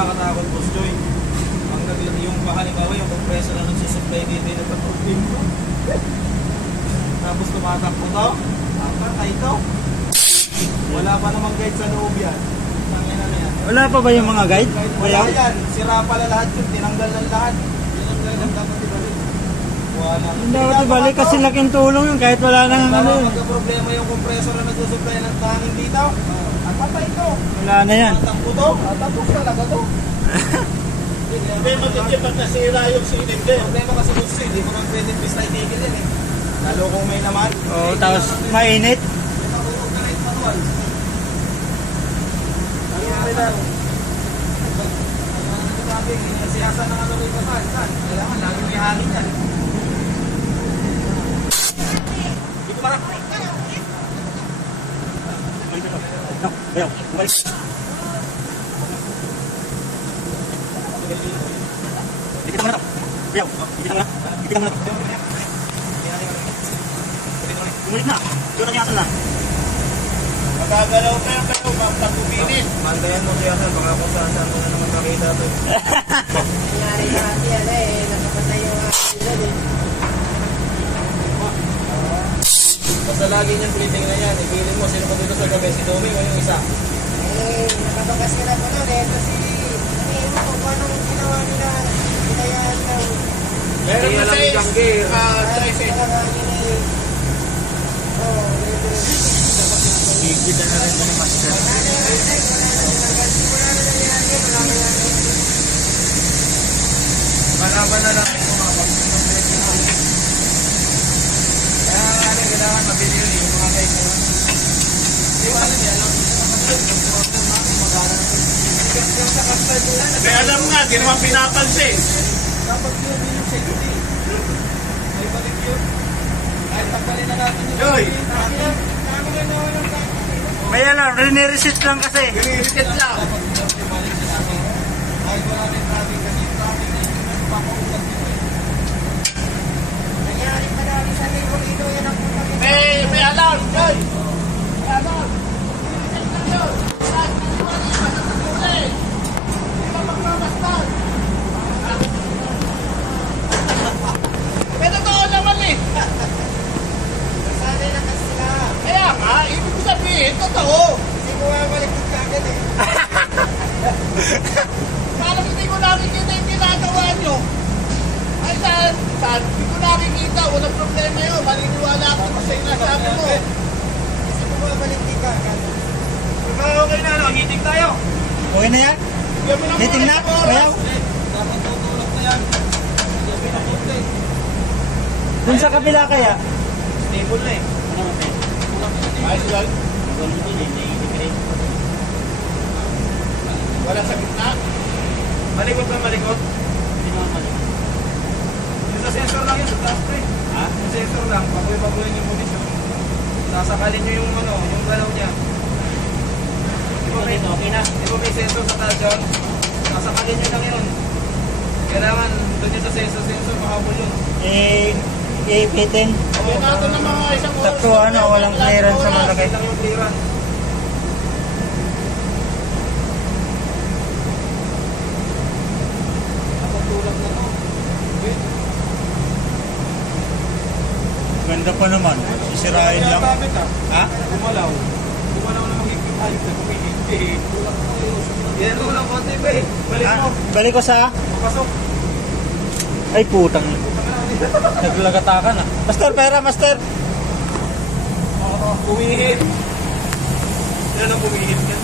nakakatakot, Boss Joy. Yung halimbawa, yung compressor na nagsusupply dito yung nagpapropin ko. Tapos tumatakbo to. Patay to. Wala pa namang guide sa loob yan. Tangina na yan. Wala pa ba yung mga guide? Wala yan. Sira pala lahat yun. Tinanggal ng lahat. Yun ang guide ang dapat ibalik. Wala. Hindi dapat ibalik kasi laking tulong yun kahit wala nang ano yun. Magka-problema yung compressor na nagsusupply ng tangin dito. At patay to. Wala na yan. Tatakbo to. Tapos talaga to. Hindi magiging pag nasira yung cylinder. Problema kasi gusto hindi ko nang pwede pista itigil yan eh. Lalo kung may laman. Oo, tapos mainit. Mag-organize manual. Ano yung kailan? Ano sabi, siyasa ng ano rin pa saan? Kailangan, lagi may hangin yan. Dito para. Ayaw, balik. Dikit mo na to. Ayaw, dikit mo na. Dikit mo na. Umulit na. Doon na na. Magagalaw pa yung kayo, magpapuminin. Mandayan mo siya saan, baka kung saan mo na naman nakita to. Nangyari lahat yan eh, nakapatay yung akin eh. Basta lagi niyang tinitingnan yan. Ipilin mo, sino ko dito sa gabi? Si Domi o yung isa? Eh, nakabagas sila ko nun eh, kasi hindi mo kung paano ginawa nila, pinayaan daw. Meron na Hindi alam ni size. Gigita na rin ni Master. Malaban na lang yung mga pag-presyo. Kaya kailangan mabili yun yung mga guys mo. Di ba alam yan? May alam nga, di naman pinapansin. Dapat yun yung safety. May balik yun. Kahit tanggalin na natin yung Joy! May ano, rinireset lang kasi. Ginirit lang. kahit wala rin traffic kasi yung traffic na yun yung papaunod dito eh. Nangyari pa namin sa Lito yan ang punta kita. May alam, Joy! May alam. May totoo naman eh. Sanay na kasi sila. Kaya nga, ibig ko sabihin, totoo. Kasi bumabalik ka agad eh. Parang hindi ko nakikita yung ginagawa nyo. Ay, saan? Hindi ko nakikita. Walang problema yun. Maniniwala ako sa sinasabi mo. Kasi bumabalik ka agad. Okay na, no? Hiting tayo. Okay na yan? Meeting na? Ayaw? Dapat tutulog na yan. Hindi pinapunta eh. Dun sa kabila kaya? Stable na eh. Ayos lang. Wala sa gitna. Malikot lang, malikot. Yung sa sensor lang yun, sa taas pre. Ha? Yung sensor lang, bagoy-bagoyin yung posisyon. Sasakalin nyo yung ano, yung galaw niya. Di ba may sensor sa taas yun? Sasakalin nyo lang yun. Kailangan doon yun sa sensor, mahabol yun. Iipitin. Okay natin ng mga isang oras. Sakto ano, walang clearance sa malaki. Lang yung clearance. Nakatulog na to. Ganda pa naman. Sisirain lang. Ha? Gumalaw. Gumalaw na magiging ayos na kumihit. Tulak na kayo. Yan mo lang konti ba eh. Balik Ha? mo. Balik ko sa... Papasok. Ay putang. Naglagatakan ah. Master, pera, master. Oo, kumihit. Yan ang kumihit yan.